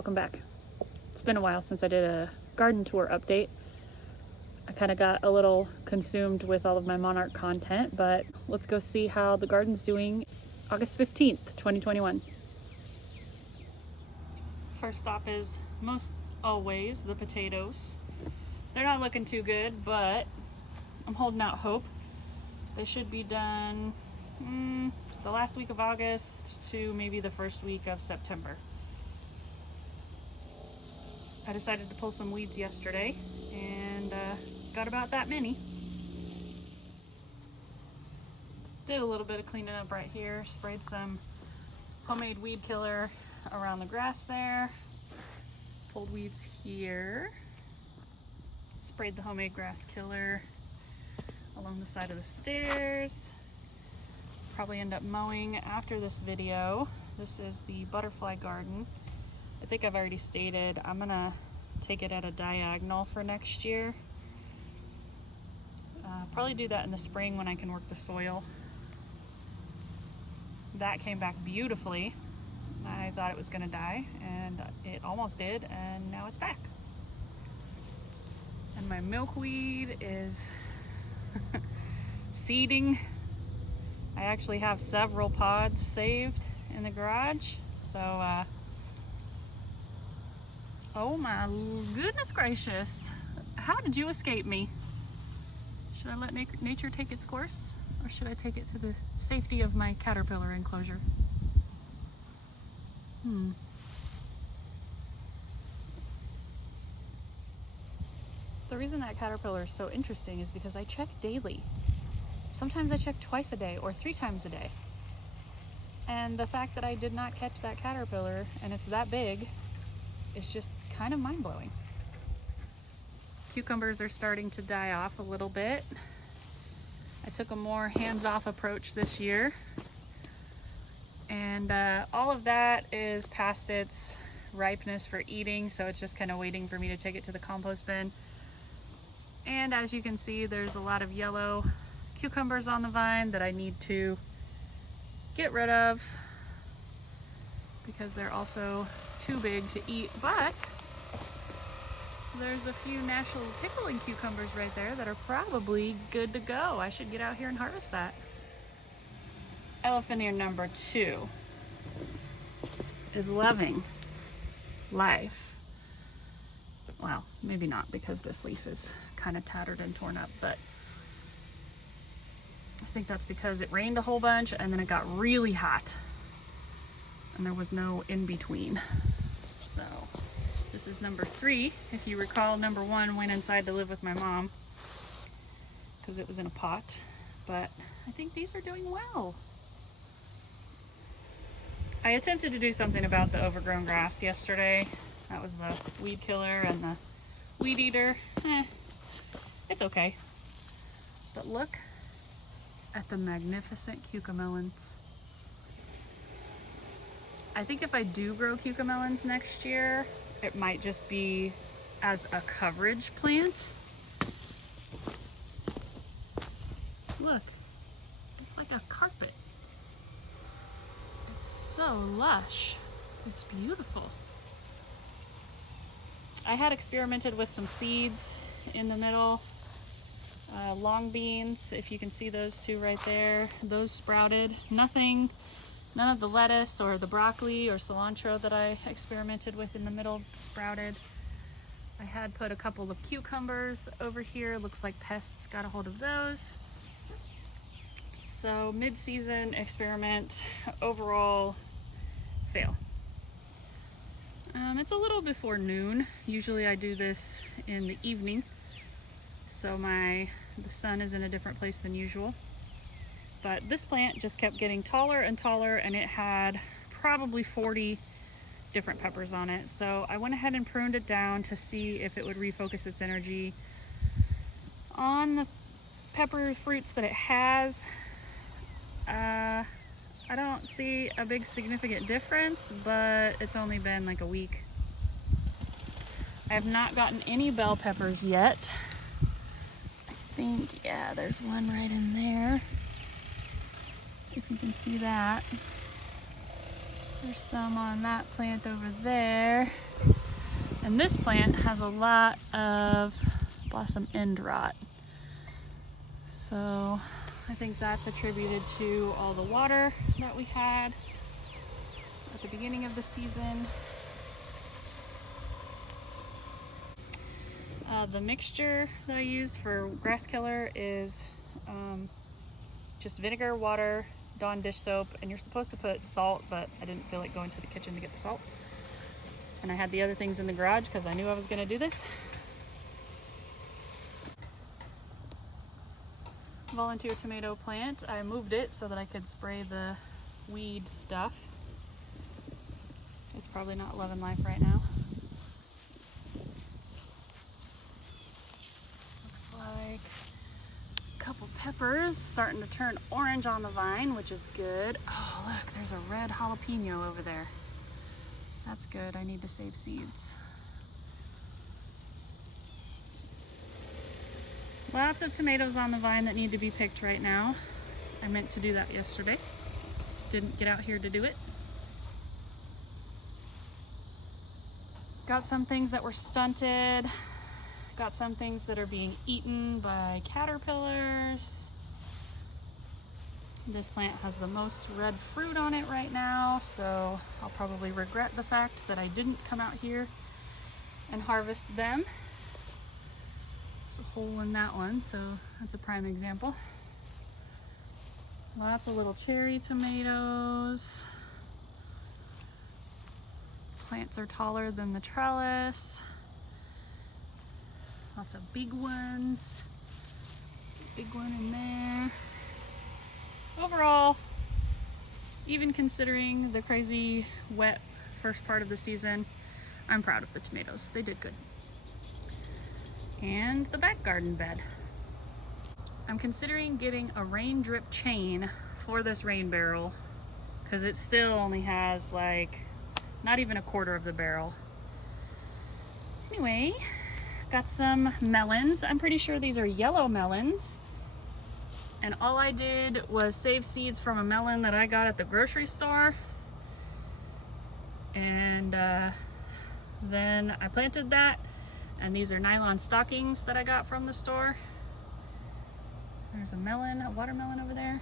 welcome back. It's been a while since I did a garden tour update. I kind of got a little consumed with all of my monarch content, but let's go see how the garden's doing August 15th, 2021. First stop is most always the potatoes. They're not looking too good, but I'm holding out hope. They should be done the last week of August to maybe the first week of September. I decided to pull some weeds yesterday and got about that many. Did a little bit of cleaning up right here, sprayed some homemade weed killer around the grass there, pulled weeds here, sprayed the homemade grass killer along the side of the stairs. Probably end up mowing after this video. This is the butterfly garden. I think I've already stated I'm gonna take it at a diagonal for next year. Probably do that in the spring when I can work the soil. That came back beautifully. I thought it was gonna die, and it almost did, and now it's back. And my milkweed is seeding. I actually have several pods saved in the garage, so oh my goodness gracious, how did you escape me? Should I let nature take its course, or should I take it to the safety of my caterpillar enclosure? The reason that caterpillar is so interesting is because I check daily. Sometimes I check twice a day or 3 times a day. And the fact that I did not catch that caterpillar and it's that big is just kind of mind-blowing. Cucumbers are starting to die off a little bit. I took a more hands-off approach this year. And all of that is past its ripeness for eating, so it's just kind of waiting for me to take it to the compost bin. And as you can see, there's a lot of yellow cucumbers on the vine that I need to get rid of because they're also too big to eat, but there's a few natural pickling cucumbers right there that are probably good to go. I should get out here and harvest that. Elephant ear number 2 is loving life. Well, maybe not, because this leaf is kind of tattered and torn up, but I think that's because it rained a whole bunch and then it got really hot and there was no in between. So this is number 3. If you recall, number 1 went inside to live with my mom because it was in a pot, but I think these are doing well. I attempted to do something about the overgrown grass yesterday. That was the weed killer and the weed eater. It's okay. But look at the magnificent cucamelons. I think if I do grow cucamelons next year, it might just be as a coverage plant. Look, it's like a carpet. It's so lush. It's beautiful. I had experimented with some seeds in the middle. Long beans, if you can see those 2 right there, those sprouted. None of the lettuce or the broccoli or cilantro that I experimented with in the middle sprouted. I had put a couple of cucumbers over here. Looks like pests got a hold of those. So mid-season experiment, overall fail. It's a little before noon. Usually I do this in the evening, so the sun is in a different place than usual. But this plant just kept getting taller and taller, and it had probably 40 different peppers on it. So I went ahead and pruned it down to see if it would refocus its energy on the pepper fruits that it has. I don't see a big significant difference, but it's only been like a week. I have not gotten any bell peppers yet. I think, yeah, there's one right in there. If you can see that. There's some on that plant over there. And this plant has a lot of blossom end rot. So I think that's attributed to all the water that we had at the beginning of the season. The mixture that I use for grass killer is just vinegar, water, Dawn dish soap, and you're supposed to put salt, but I didn't feel like going to the kitchen to get the salt. And I had the other things in the garage because I knew I was going to do this. Volunteer tomato plant. I moved it so that I could spray the weed stuff. It's probably not loving life right now. Looks like a couple peppers starting to turn orange on the vine, which is good. Oh, look, there's a red jalapeno over there. That's good. I need to save seeds. Lots of tomatoes on the vine that need to be picked right now. I meant to do that yesterday. Didn't get out here to do it. Got some things that were stunted. Got some things that are being eaten by caterpillars. This plant has the most red fruit on it right now, so I'll probably regret the fact that I didn't come out here and harvest them. There's a hole in that one, so that's a prime example. Lots of little cherry tomatoes. Plants are taller than the trellis. Lots of big ones. There's a big one in there. Overall, even considering the crazy wet first part of the season, I'm proud of the tomatoes. They did good. And the back garden bed. I'm considering getting a rain drip chain for this rain barrel because it still only has like not even a quarter of the barrel. Anyway, got some melons. I'm pretty sure these are yellow melons. And all I did was save seeds from a melon that I got at the grocery store. And then I planted that. And these are nylon stockings that I got from the store. There's a melon, a watermelon over there.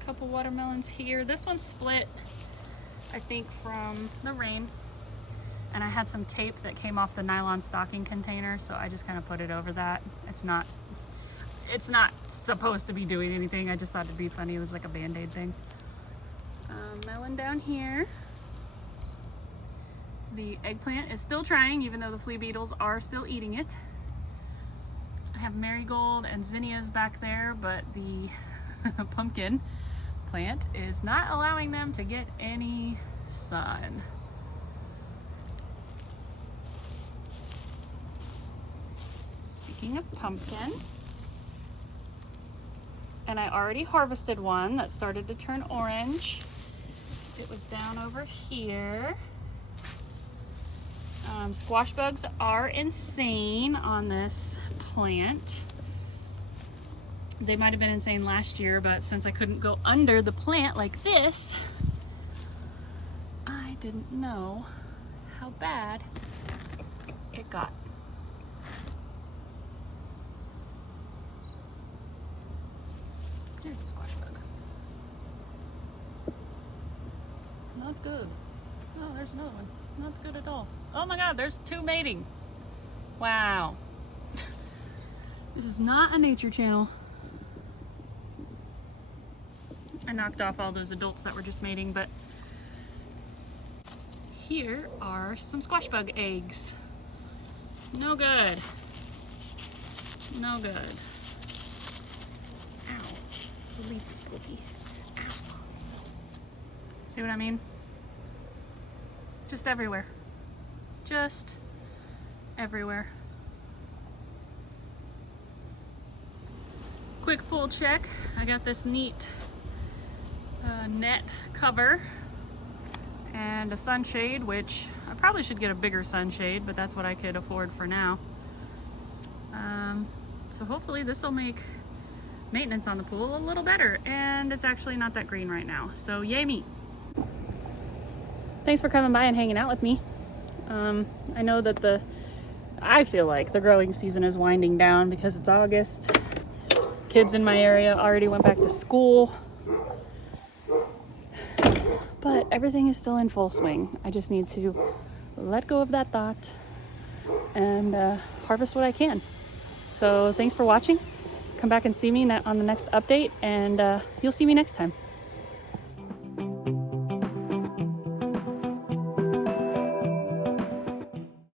A couple watermelons here. This one's split, I think, from the rain. And I had some tape that came off the nylon stocking container, so I just kind of put it over that. It's not supposed to be doing anything. I just thought it'd be funny. It was like a Band-Aid thing. Melon down here. The eggplant is still trying, even though the flea beetles are still eating it. I have marigold and zinnias back there, but the pumpkin plant is not allowing them to get any sun. Speaking of pumpkin, and I already harvested one that started to turn orange. It was down over here. Squash bugs are insane on this plant. They might have been insane last year, but since I couldn't go under the plant like this, I didn't know how bad it got. There's a squash bug. Not good. Oh, there's another one. Not good at all. Oh my god, there's two mating. Wow. This is not a nature channel. I knocked off all those adults that were just mating, but here are some squash bug eggs. No good. No good. Ow. The leaf is pokey. Ow. See what I mean? Just everywhere. Just everywhere. Quick full check. I got this neat net cover and a sunshade, which I probably should get a bigger sunshade, but that's what I could afford for now. So hopefully this will make maintenance on the pool a little better, and it's actually not that green right now, so yay me. thanks for coming by and hanging out with me. I know that I feel like the growing season is winding down because it's August. Kids in my area already went back to school, but everything is still in full swing. I just need to let go of that thought and harvest what I can. So thanks for watching. Come back and see me on the next update, and you'll see me next time.